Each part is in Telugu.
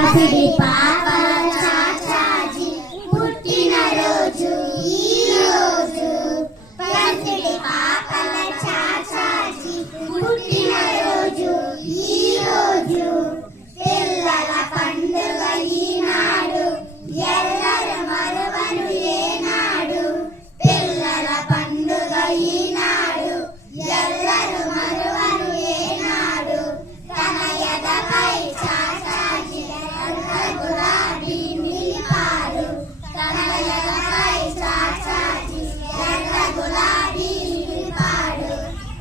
పసిడి పాపల చాచాజీ పుట్టినరోజు ఈ రోజు. పసిడి పాపల చాచాజీ పుట్టినరోజు ఈ రోజు. పిల్లల పండుగ ఈనాడు ఎల్లరు మరువను ఏనాడు. పిల్లల పండుగ ఈనాడు ఎల్లరు మరువను ఏనాడు. తన ఎదపై చాచాజీ ఎర్ర గులాబీ నిలిపారు. తన ఎదపై చాచాజీ ఎర్ర గులాబీ నిలిపాడు.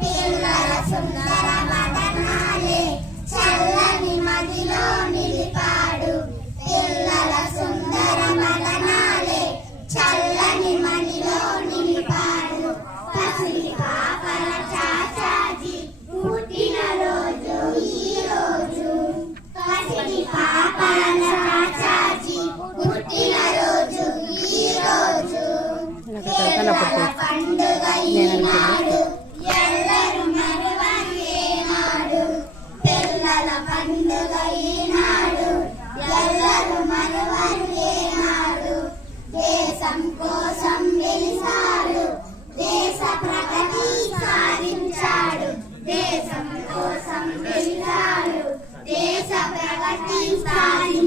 పిల్లల సుందర వదనాలే చల్లని మదిలో నిలిపాడు. పిల్లల సుందర వదనాలే చల్లని మదిలో నిలిపాడు. పసిడి పాపల చాచాజీ పుట్టినరోజు ఈ రోజు. పసిడి పాపల చాచాజీ పుట్టినరోజు ఈ రోజు. పిల్లల పండుగ ఈనాడు ఎల్లరు మరువను ఏనాడు. పిల్లల పండుగ ఈనాడు ఎల్లరు మరువను ఏనాడు. దేశం కోసం వెలిసాడు, దేశ ప్రగతి సాధించాడు. దేశం కోసం వెలిసాడు, దేశ ప్రగతి సాధించాడు.